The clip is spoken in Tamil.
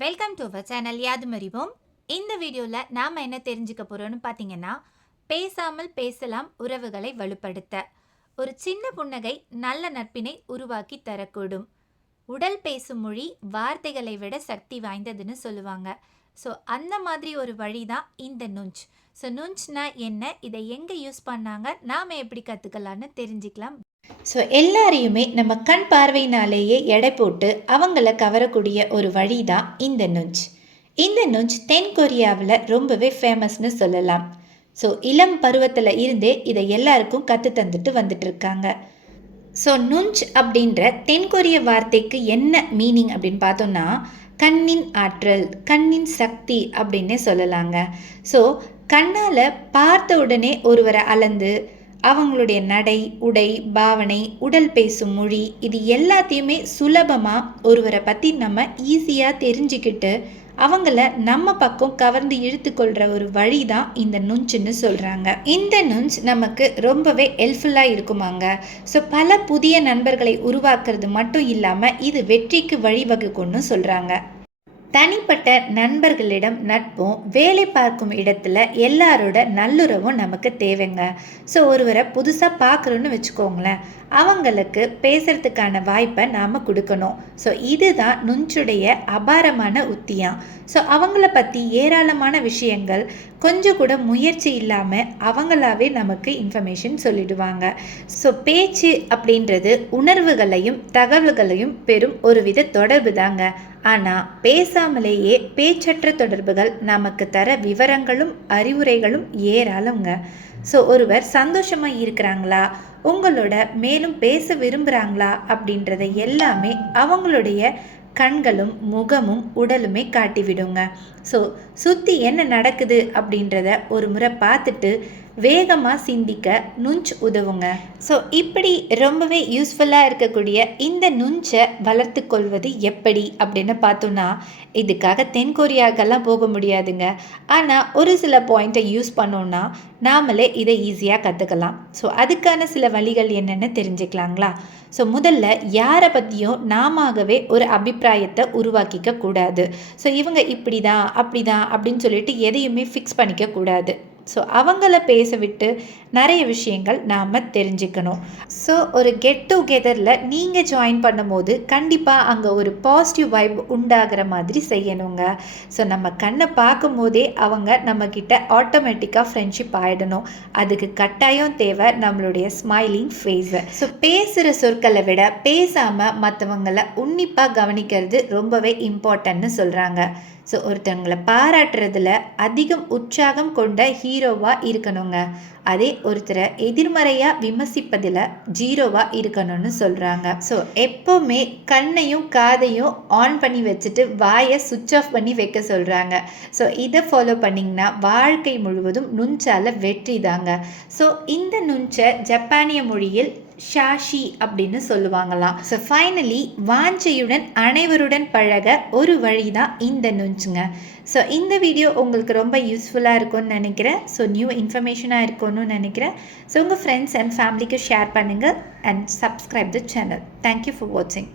வெல்கம் டு அவர் சேனல் யாதும் அறிவோம். இந்த வீடியோவில் நாம் என்ன தெரிஞ்சுக்க போகிறோம்னு பார்த்தீங்கன்னா, பேசாமல் பேசலாம் உறவுகளை வலுப்படுத்த. ஒரு சின்ன புன்னகை நல்ல நட்பினை உருவாக்கி தரக்கூடும். உடல் பேசும் மொழி வார்த்தைகளை விட சக்தி வாய்ந்ததுன்னு சொல்லுவாங்க. ஸோ அந்த மாதிரி ஒரு வழி தான் இந்த நுஞ்ச். ஸோ நுஞ்ச்னா என்ன, இதை எங்கே யூஸ் பண்ணாங்க, நாம் எப்படி கற்றுக்கலான்னு தெரிஞ்சுக்கலாம். ஸோ எல்லாரையுமே நம்ம கண் பார்வையினாலேயே எடை போட்டு அவங்கள கவரக்கூடிய ஒரு வழி தான் இந்த நுஞ்ச். இந்த நுஞ்ச் தென் கொரியாவில் ரொம்பவே ஃபேமஸ்னு சொல்லலாம். ஸோ இளம் பருவத்தில் இருந்தே இதை எல்லாருக்கும் கற்று தந்துட்டு வந்துட்டு இருக்காங்க. ஸோ நுஞ்ச் அப்படின்ற தென்கொரிய வார்த்தைக்கு என்ன மீனிங் அப்படின்னு பார்த்தோம்னா, கண்ணின் ஆற்றல், கண்ணின் சக்தி அப்படின்னே சொல்லலாங்க. ஸோ கண்ணால் பார்த்த உடனே ஒருவரை அளந்து அவங்களுடைய நடை, உடை, பாவனை, உடல் பேசும் மொழி, இது எல்லாத்தையுமே சுலபமாக ஒருவரை பற்றி நம்ம ஈஸியாக தெரிஞ்சுக்கிட்டு அவங்கள நம்ம பக்கம் கவர்ந்து இழுத்துக்கொள்கிற ஒரு வழி தான் இந்த நுஞ்சுன்னு சொல்கிறாங்க. இந்த நுஞ்ச் நமக்கு ரொம்பவே ஹெல்ப்ஃபுல்லாக இருக்குமாங்க. ஸோ பல புதிய நண்பர்களை உருவாக்குறது மட்டும் இல்லாமல் இது வெற்றிக்கு வழிவகுக்கும்னு சொல்கிறாங்க. தனிப்பட்ட நண்பர்களிடம் நட்பும், வேலை பார்க்கும் இடத்துல எல்லாரோட நல்லுறவும் நமக்கு தேவைங்க. ஸோ ஒருவரை புதுசாக பார்க்குறோன்னு வச்சுக்கோங்களேன், அவங்களுக்கு பேசுகிறதுக்கான வாய்ப்பை நாம் கொடுக்கணும். ஸோ இதுதான் நுஞ்சுடைய அபாரமான உத்தியாம். ஸோ அவங்கள பற்றி ஏராளமான விஷயங்கள் கொஞ்சம் கூட முயற்சி இல்லாமல் அவங்களாவே நமக்கு இன்ஃபர்மேஷன் சொல்லிடுவாங்க. ஸோ பேச்சு அப்படின்றது உணர்வுகளையும் தகவல்களையும் பெறும் ஒரு வித தொடர்பு தாங்க. ஆனால் பேசாமலேயே பேச்சற்ற தொடர்புகள் நமக்கு தர விவரங்களும் அறிவுரைகளும் ஏராளங்க. ஸோ ஒருவர் சந்தோஷமாக இருக்கிறாங்களா, உங்களோட மேலும் பேச விரும்புகிறாங்களா அப்படின்றத எல்லாமே அவங்களுடைய கண்களும் முகமும் உடலுமே காட்டிவிடுங்க. ஸோ சுற்றி என்ன நடக்குது அப்படின்றத ஒரு முறை பார்த்துட்டு வேகமாக சிந்திக்க நுஞ்ச் உதவுங்க. ஸோ இப்படி ரொம்பவே யூஸ்ஃபுல்லாக இருக்கக்கூடிய இந்த நுஞ்சை வளர்த்து கொள்வது எப்படி அப்படின்னு பார்த்தோன்னா, இதுக்காக தென்கொரியாக்கெல்லாம் போக முடியாதுங்க. ஆனால் ஒரு சில பாயிண்ட்டை யூஸ் பண்ணோன்னா நாமளே இதை ஈஸியாக கற்றுக்கலாம். ஸோ அதுக்கான சில வழிகள் என்னென்னு தெரிஞ்சுக்கலாங்களா? ஸோ முதல்ல யாரை பற்றியும் நாமவே ஒரு அபிப்பிராயத்தை உருவாக்கிக்க கூடாது. ஸோ இவங்க இப்படி தான் அப்படி தான் அப்படின்னு சொல்லிட்டு எதையுமே ஃபிக்ஸ் பண்ணிக்க கூடாது. ஸோ அவங்கள பேச விட்டு நிறைய விஷயங்கள் நாம் தெரிஞ்சுக்கணும். ஸோ ஒரு கெட் டுகெதரில் நீங்கள் ஜாயின் பண்ணும்போது கண்டிப்பாக அங்கே ஒரு பாசிட்டிவ் வைப் உண்டாகிற மாதிரி செய்யணுங்க. ஸோ நம்ம கண்ணை பார்க்கும் போதே அவங்க நம்மக்கிட்ட ஆட்டோமேட்டிக்காக ஃப்ரெண்ட்ஷிப் ஆகிடணும். அதுக்கு கட்டாயம் தேவை நம்மளுடைய ஸ்மைலிங் ஃபேஸை. ஸோ பேசுகிற சொற்களை விட பேசாமல் மற்றவங்களை உன்னிப்பாக கவனிக்கிறது ரொம்பவே இம்பார்ட்டன்ட்னு சொல்கிறாங்க. ஸோ ஒருத்தவங்களை பாராட்டுறதுல அதிகம் உற்சாகம் கொண்ட ஹீரோவாக இருக்கணுங்க. அதே ஒருத்தரை எதிர்மறையாக விமர்சிப்பதில் ஜீரோவாக இருக்கணும்னு சொல்கிறாங்க. ஸோ எப்போவுமே கண்ணையும் காதையும் ஆன் பண்ணி வச்சுட்டு வாயை சுவிட்ச் ஆஃப் பண்ணி வைக்க சொல்கிறாங்க. ஸோ இதை ஃபாலோ பண்ணிங்கன்னா வாழ்க்கை முழுவதும் நுஞ்சால வெற்றி தாங்க. ஸோ இந்த நுஞ்சை ஜப்பானிய மொழியில் ஷாஷி அப்படின்னு சொல்லுவாங்களாம். ஸோ ஃபைனலி வாஞ்சையுடன் அனைவருடன் பழக ஒரு வழி தான் இந்த நுஞ்சுங்க. ஸோ இந்த வீடியோ உங்களுக்கு ரொம்ப யூஸ்ஃபுல்லாக இருக்கும்னு நினைக்கிறேன். ஸோ நியூ இன்ஃபர்மேஷனாக இருக்கும்னு நினைக்கிறேன். ஸோ உங்கள் ஃப்ரெண்ட்ஸ் அண்ட் ஃபேமிலிக்கு ஷேர் பண்ணுங்கள் and subscribe the channel. Thank you for வாட்சிங்.